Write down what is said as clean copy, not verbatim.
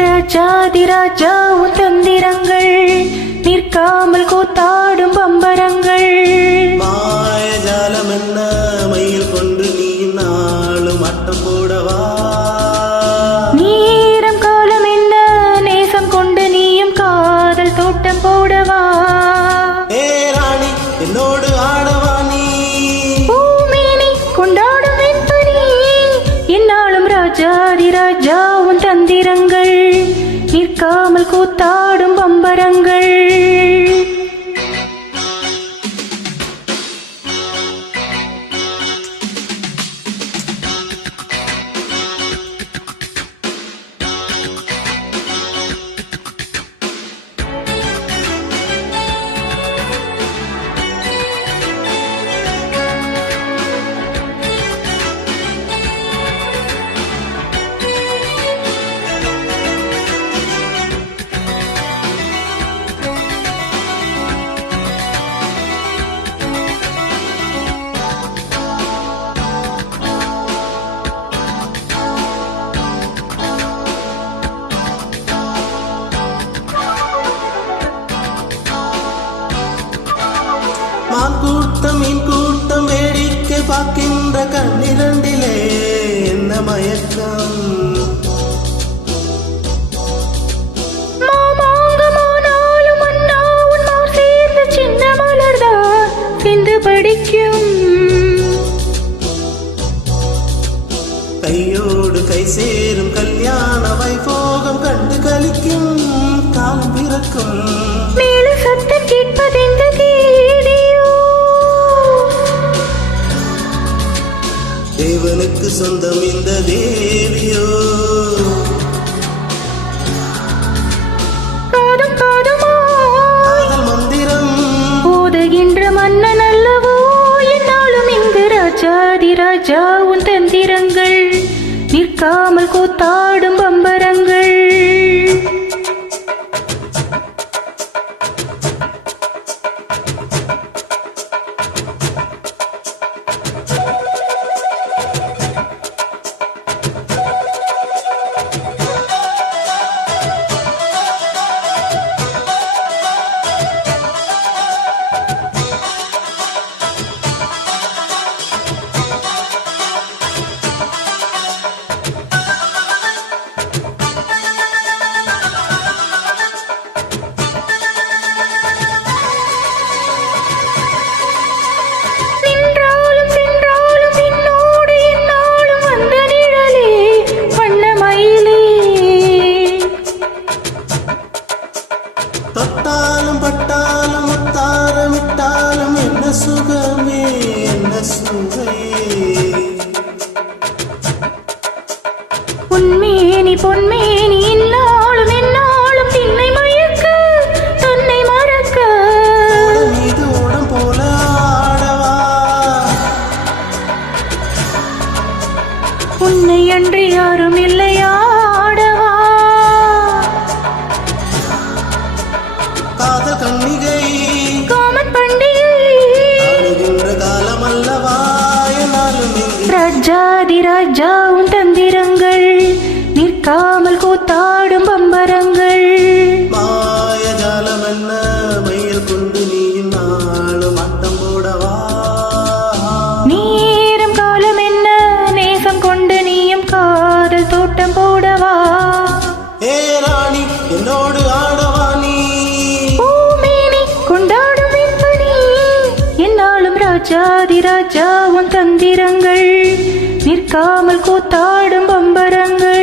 ராஜாதிராஜா உன் தந்திரங்கள் நிற்காமல் கூத்தாடும் பம்பரங்கள். மாயஜாலம் என்ன மயில் கொண்டு நீ நாளும் அட்டம் போடவா? நீரம் காலம் என்ன நேசம் கொண்டு நீயும் காதல் தோட்டம் போடவா? ஏ ராணி என்னோடு ஆடவா? நீ பூமேனி கொண்டாடும் வெண்பனி என்னாலும் ராஜாதிராஜா உன் தந்திரங்கள் நிற்காமல் கூத்தாடும் பம்பரங்கள். கூட்டம் மீன் கூட்டம் வேடிக்கை பார்க்கின்ற கண்ணிரண்டிலே என்ன மயக்கம்? சின்ன மலர்தான் சிந்து படிக்கும். கையோடு கை சேரும் கல்யாண வைபோகம் கண்டு கழிக்கும் காலம் பிறக்கும். மேல சத்தம் கேட்பதெந்த தேவனுக்கு சொந்தம் இந்த தேவியோ? காதம் காதமா காதல் மந்திரம் போதுகின்ற மன்னன் அல்லவோ? என்னாலும் இங்கு ராஜாதிராஜா உன் தந்திரங்கள் நிற்காமல் கூத்தாடும் பம்பரங்கள். தொட்டாலும் பட்டாலும் முத்தாரமிட்டாலும் என்ன சுகமே என்ன சுவை? பொன்மேனி பொன்மேனி இன்னாலும் என்னாலும் திண்ணை மயக்க தன்னை மறக்க இது ஓடம் போல ஆடவா? உன்னை அன்றி யாரும் இல்லையா ஆடவா? காதல் கண்ணிகை காமன் பண்டிகை காலம் அல்லவா? என்னாலும் ராஜாதிராஜா உன் தந்திரங்கள் நிற்காமல் கூத்தாடும் பம்பரங்கள். மாயஜாலம் என்ன மயில் கொண்டு நீ நாளும் அட்டம் போடவா? நீரம் காலம் என்ன நேசம் கொண்டு நீயும் காதல் தோட்டம் போடவா? ஏ ராணி என்னோடு ஆடவா? நீ பூமேனி கொண்டாடும் வெண்பனி என்னாலும் ராஜாதிராஜா உன் தந்திரங்கள் நிற்காமல் கூத்தாடும் பம்பரங்கள்.